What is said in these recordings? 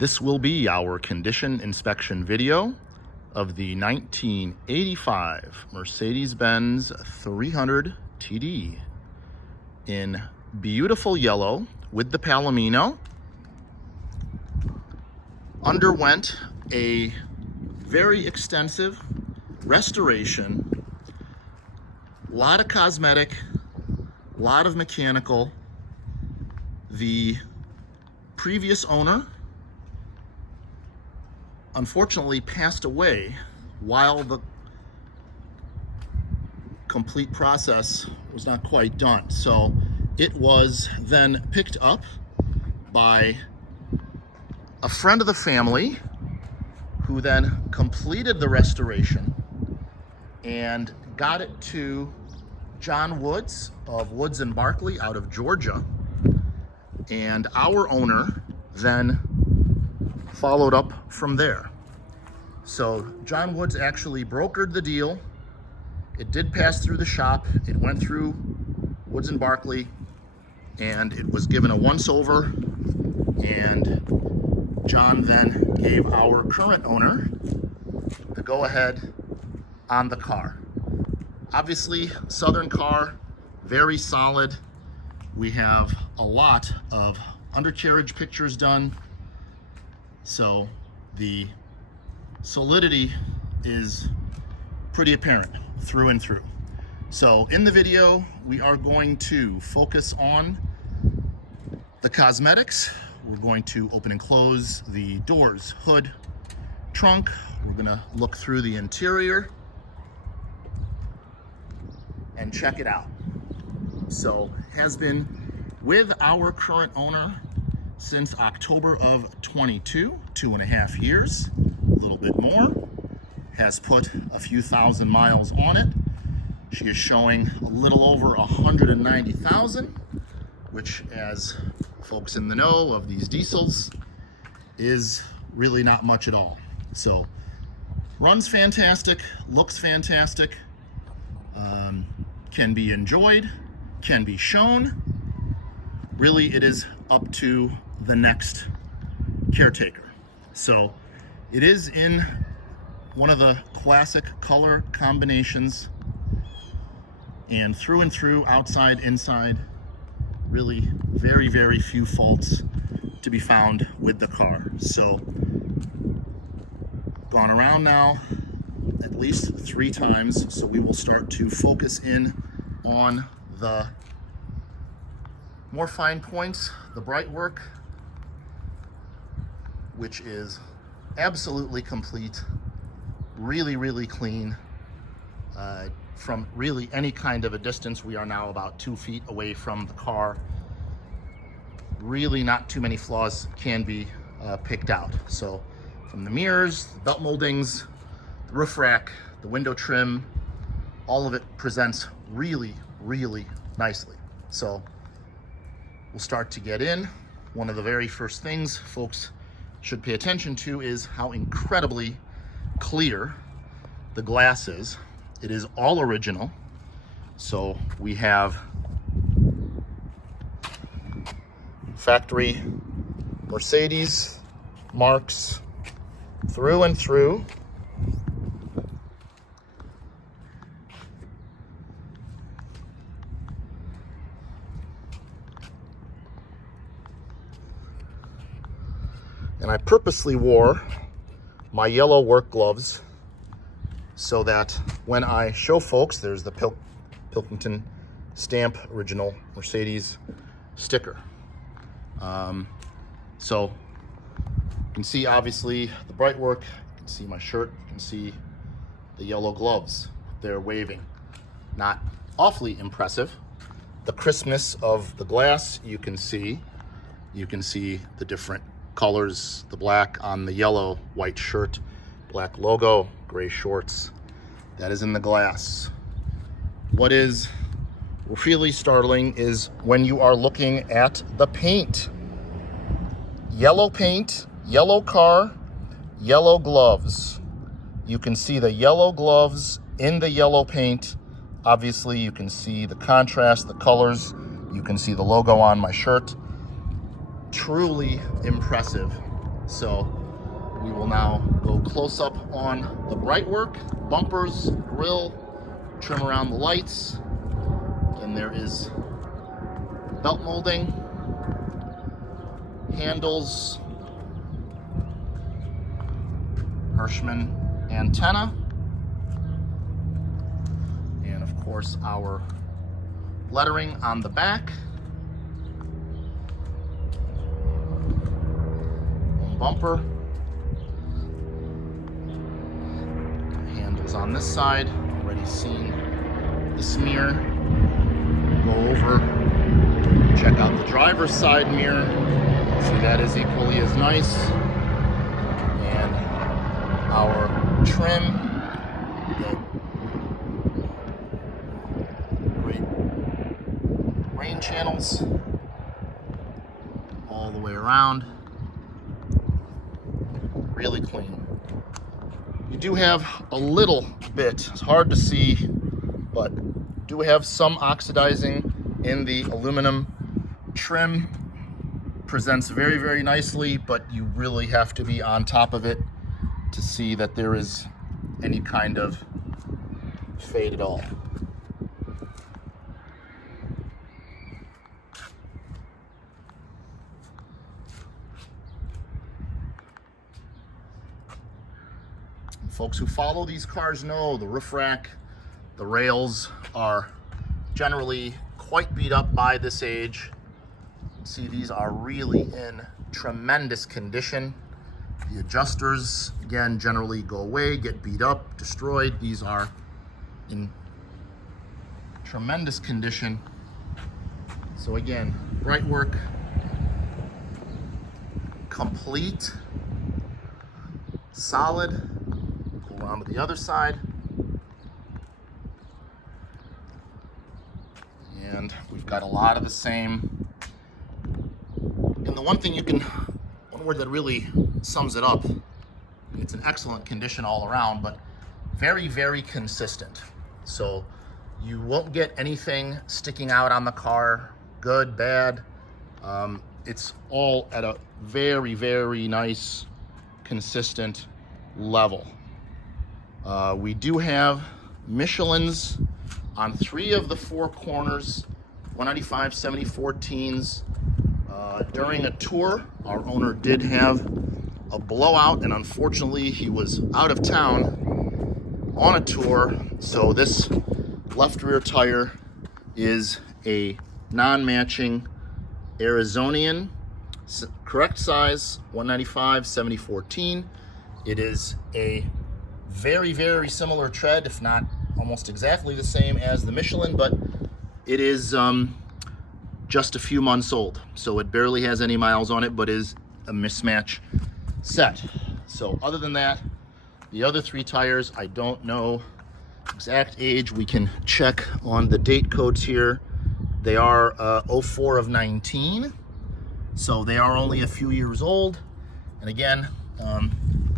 This will be our condition inspection video of the 1985 Mercedes Benz 300 TD in beautiful yellow with the Palomino. Underwent a very extensive restoration, a lot of cosmetic, a lot of mechanical. The previous owner unfortunately passed away while the complete process was not quite done. So it was then picked up by a friend of the family who then completed the restoration and got it to John Woods of Woods and Barkley out of Georgia. And our owner then followed up from there. So John Woods actually brokered the deal. It did pass through the shop. It went through Woods and Barkley, and it was given a once-over. And John then gave our current owner the go-ahead on the car. Obviously, Southern car, very solid. We have a lot of undercarriage pictures done, so the solidity is pretty apparent through and through. So in the video, we are going to focus on the cosmetics. We're going to open and close the doors, hood, trunk. We're gonna look through the interior and check it out. So has been with our current owner since October of 22, 2.5 years, a little bit more. Has put a few thousand miles on it. She is showing a little over 190,000, which, as folks in the know of these diesels, is really not much at all. So runs fantastic, looks fantastic, can be enjoyed, can be shown. Really, it is up to the next caretaker. So it is in one of the classic color combinations, and through, outside, inside, really very, very few faults to be found with the car. So gone around now at least 3 times, so we will start to focus in on the more fine points, the bright work, which is absolutely complete, really, really clean. From really any kind of a distance, we are now about 2 feet away from the car. Really not too many flaws can be picked out. So from the mirrors, the belt moldings, the roof rack, the window trim, all of it presents really, really nicely. So we'll start to get in. One of the very first things folks should pay attention to is how incredibly clear the glass is. It is all original. So we have factory Mercedes marks through and through. And I purposely wore my yellow work gloves so that when I show folks, there's the Pilkington stamp, original Mercedes sticker. So you can see obviously the bright work, you can see my shirt, you can see the yellow gloves, they're waving. Not awfully impressive. The crispness of the glass, you can see the different colors, the black on the yellow, white shirt, black logo, gray shorts. That is in the glass. What is really startling is when you are looking at the paint. Yellow paint, yellow car, yellow gloves. You can see the yellow gloves in the yellow paint. Obviously, you can see the contrast, the colors. You can see the logo on my shirt. Truly impressive So we will now go close up on the bright work, bumpers, grille, trim around the lights. And there is belt molding, handles, Hirschman antenna, and of course our lettering on the back. Bumper. Handles on this side. Already seen the smear. Go over, check out the driver's side mirror. See, that is equally as nice. And our trim. The great rain channels all the way around. Really clean. You do have a little bit, it's hard to see, but do have some oxidizing in the aluminum trim. Presents very, very nicely, but you really have to be on top of it to see that there is any kind of fade at all. Folks who follow these cars know the roof rack, the rails are generally quite beat up by this age. See, these are really in tremendous condition. The adjusters, again, generally go away, get beat up, destroyed. These are in tremendous condition. So again, bright work, complete, solid. Around to the other side, and we've got a lot of the same. And the one word that really sums it up, it's an excellent condition all around, but very, very consistent. So you won't get anything sticking out on the car, good, bad. It's all at a very, very nice, consistent level. We do have Michelin's on 3 of the 4 corners, 195 7014s. During a tour, our owner did have a blowout, and unfortunately he was out of town on a tour, so this left rear tire is a non-matching Arizonian, correct size, 195 7014. It is a very, very similar tread, if not almost exactly the same as the Michelin, but it is just a few months old. So it barely has any miles on it, but is a mismatch set. So other than that, the other 3 tires, I don't know exact age. We can check on the date codes here. They are 04 of 19. So they are only a few years old. And again,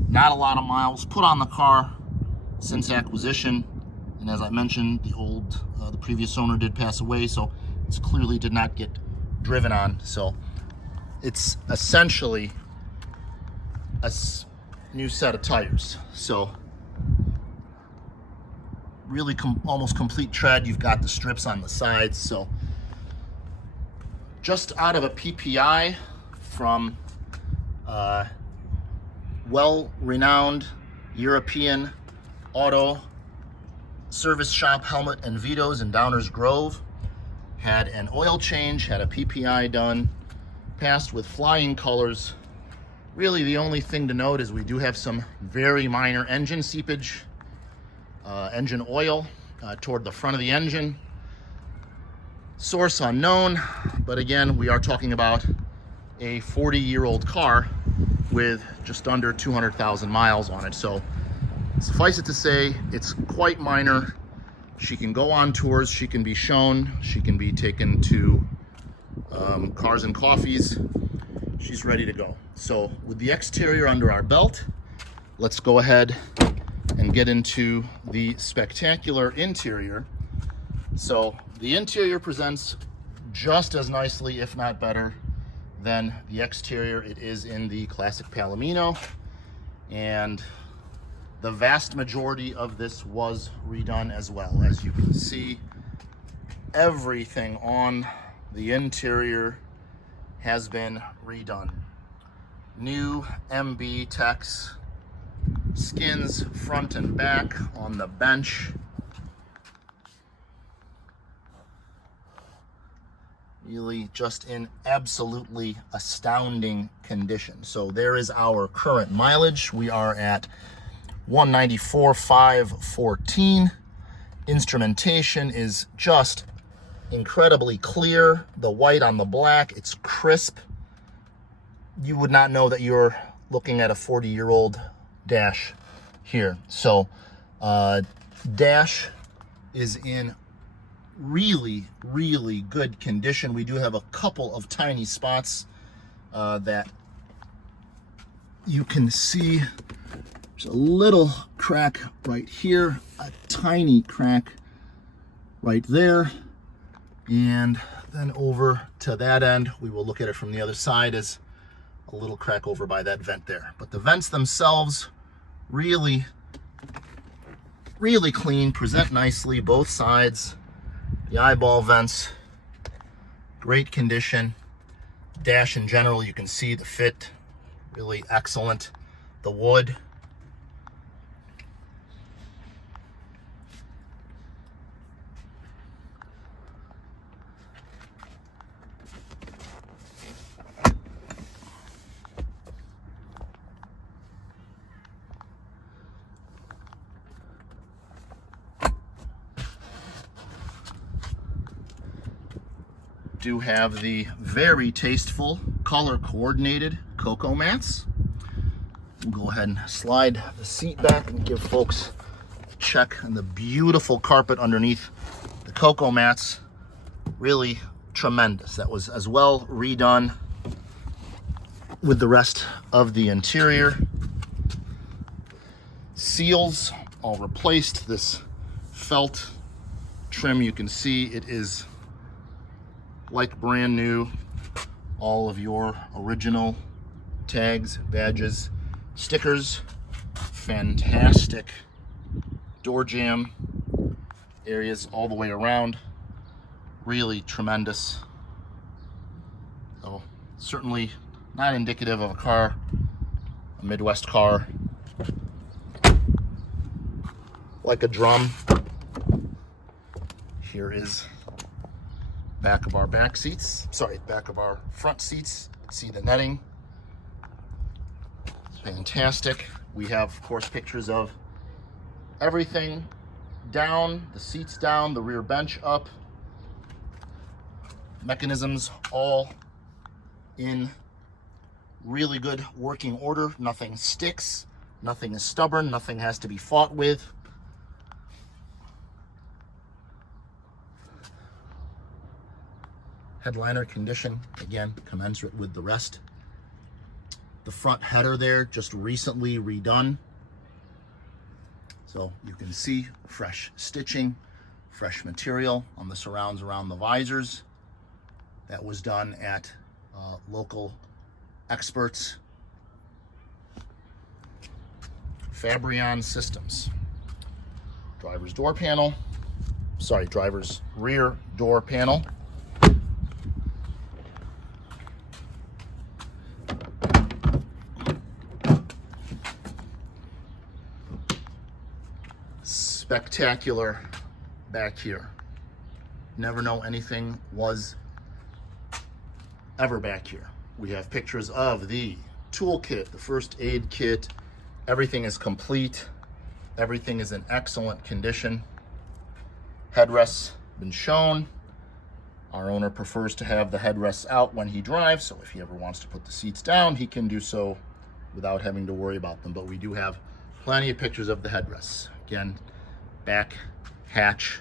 not a lot of miles put on the car since acquisition, and as I mentioned, the previous owner did pass away, so it clearly did not get driven on. So it's essentially a new set of tires. So really almost complete tread. You've got the strips on the sides. So just out of a PPI from well-renowned European auto service shop, Helmet and Vito's in Downers Grove. Had an oil change, had a PPI done, passed with flying colors. Really the only thing to note is we do have some very minor engine seepage, engine oil toward the front of the engine. Source unknown, but again, we are talking about a 40-year-old car with just under 200,000 miles on it. So suffice it to say, it's quite minor. She can go on tours, she can be shown, she can be taken to cars and coffees. She's ready to go. So with the exterior under our belt, let's go ahead and get into the spectacular interior. So the interior presents just as nicely, if not better, Then the exterior, it is in the classic Palomino, and the vast majority of this was redone as well. As you can see, everything on the interior has been redone. New MB Tex skins front and back on the bench. Really just in absolutely astounding condition. So there is our current mileage. We are at 194,514. Instrumentation is just incredibly clear. The white on the black, it's crisp. You would not know that you're looking at a 40-year-old dash here. So dash is in really, really good condition. We do have a couple of tiny spots that you can see. There's a little crack right here, a tiny crack right there, and then over to that end, we will look at it from the other side, as a little crack over by that vent there. But the vents themselves, really, really clean, present nicely, both sides. The eyeball vents, great condition. Dash in general, you can see the fit, really excellent. The wood, do have the very tasteful color coordinated cocoa mats. We'll go ahead and slide the seat back and give folks a check on the beautiful carpet underneath the cocoa mats. Really tremendous. That was as well redone with the rest of the interior. Seals all replaced. This felt trim, you can see it is like brand new. All of your original tags, badges, stickers, fantastic door jamb areas all the way around. Really tremendous. So certainly not indicative of a car, a Midwest car, like a drum. Here is back of our back seats, back of our front seats. See the netting, it's fantastic. We have, of course, pictures of everything down, the seats down, the rear bench up, mechanisms all in really good working order. Nothing sticks, nothing is stubborn, nothing has to be fought with. Headliner condition, again, commensurate with the rest. The front header there, just recently redone. So you can see fresh stitching, fresh material on the surrounds around the visors. That was done at local experts. Fabrion Systems. Driver's door panel, driver's rear door panel. Spectacular back here. Never know anything was ever back here. We have pictures of the toolkit, the first aid kit. Everything is complete. Everything is in excellent condition. Headrests been shown. Our owner prefers to have the headrests out when he drives, so if he ever wants to put the seats down, he can do so without having to worry about them. But we do have plenty of pictures of the headrests. Again, back hatch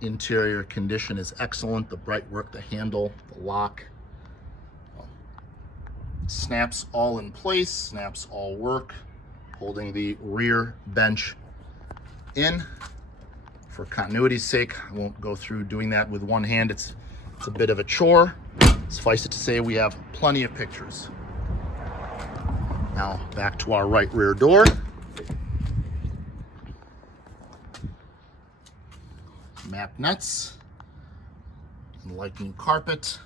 interior condition is excellent. The bright work, the handle, the lock, snaps all in place, snaps all work, holding the rear bench in. For continuity's sake, I won't go through doing that with one hand. It's a bit of a chore. Suffice it to say, we have plenty of pictures. Now back to our right rear door. Map nets, lightning carpet.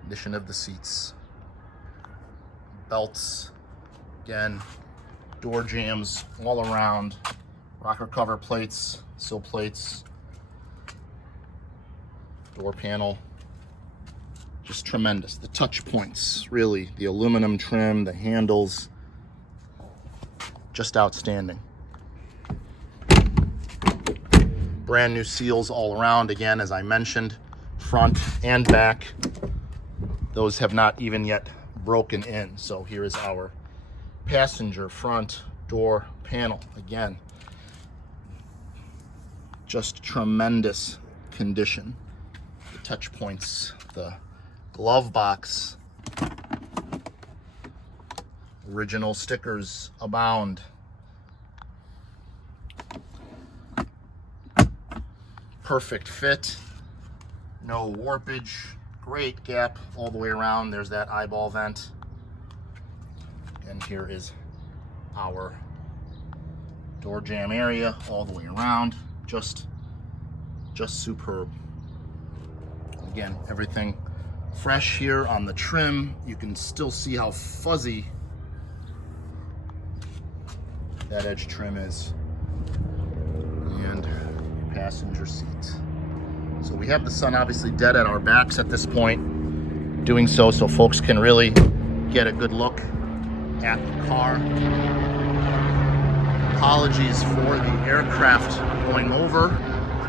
Condition of the seats. Belts, again, door jambs all around. Rocker cover plates, sill plates, door panel, just tremendous. The touch points, really, the aluminum trim, the handles, just outstanding. Brand new seals all around, again, as I mentioned, front and back. Those have not even yet broken in. So here is our passenger front door panel. Again, just tremendous condition. The touch points, the glove box, original stickers abound. Perfect fit, no warpage, great gap all the way around. There's that eyeball vent. And here is our door jamb area all the way around. Just superb. Again, everything fresh here on the trim. You can still see how fuzzy that edge trim is. And passenger seat. So we have the sun obviously dead at our backs at this point, doing so folks can really get a good look at the car. Apologies for the aircraft going over,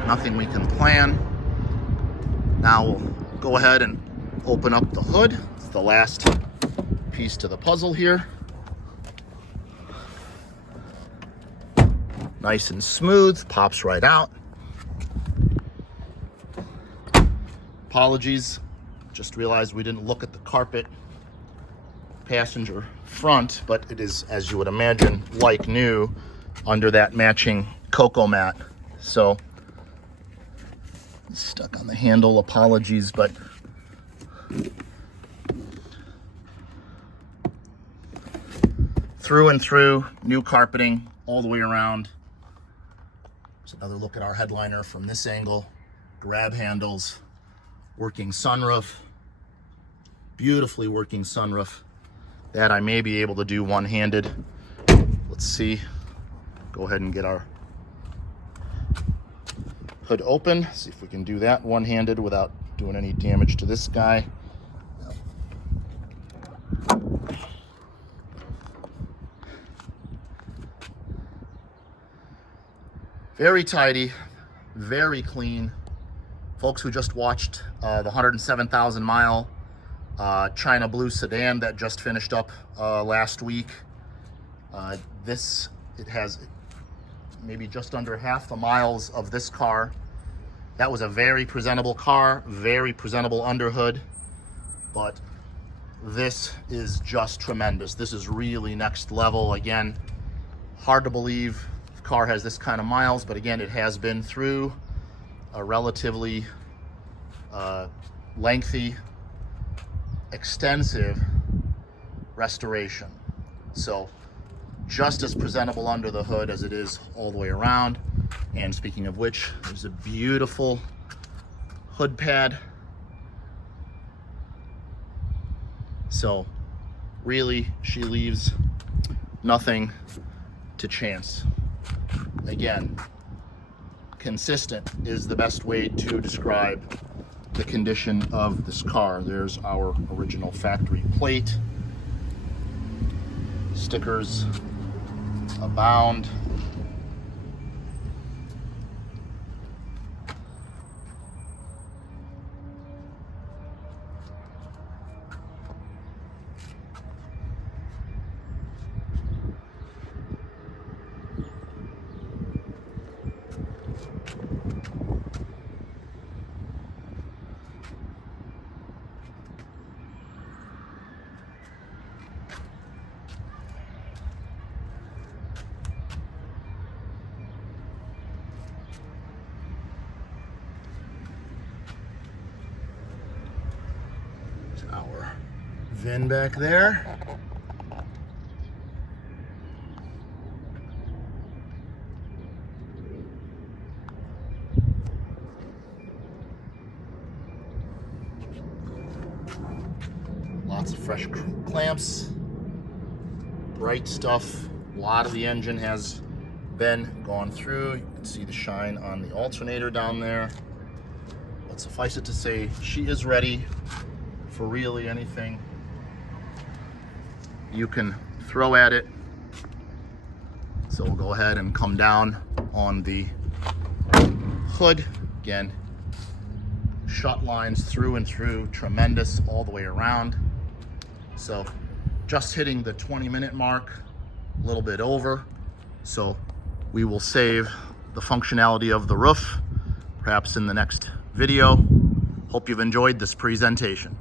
nothing we can plan. Now we'll go ahead and open up the hood. It's the last piece to the puzzle here. Nice and smooth, pops right out. Apologies, just realized we didn't look at the carpet passenger front, but it is, as you would imagine, like new under that matching cocoa mat. So stuck on the handle, apologies, but through and through, new carpeting all the way around. There's another look at our headliner from this angle. Grab handles, working sunroof, beautifully working sunroof. That I may be able to do one-handed. Let's see. Go ahead and get our hood open. See if we can do that one-handed without doing any damage to this guy. Very tidy, very clean. Folks who just watched the 107,000 mile China Blue sedan that just finished up last week. It has maybe just under half the miles of this car. That was a very presentable car, very presentable underhood, but this is just tremendous. This is really next level. Again, hard to believe the car has this kind of miles, but again, it has been through a relatively lengthy, extensive restoration. So just as presentable under the hood as it is all the way around. And speaking of which, there's a beautiful hood pad. So really, she leaves nothing to chance. Again, consistent is the best way to describe the condition of this car. There's our original factory plate. Stickers abound. VIN back there. Lots of fresh clamps, bright stuff. A lot of the engine has been gone through. You can see the shine on the alternator down there. But suffice it to say, she is ready for really anything you can throw at it. So we'll go ahead and come down on the hood. Again, shut lines through and through, tremendous all the way around. So just hitting the 20-minute mark, a little bit over. So we will save the functionality of the roof, perhaps in the next video. Hope you've enjoyed this presentation.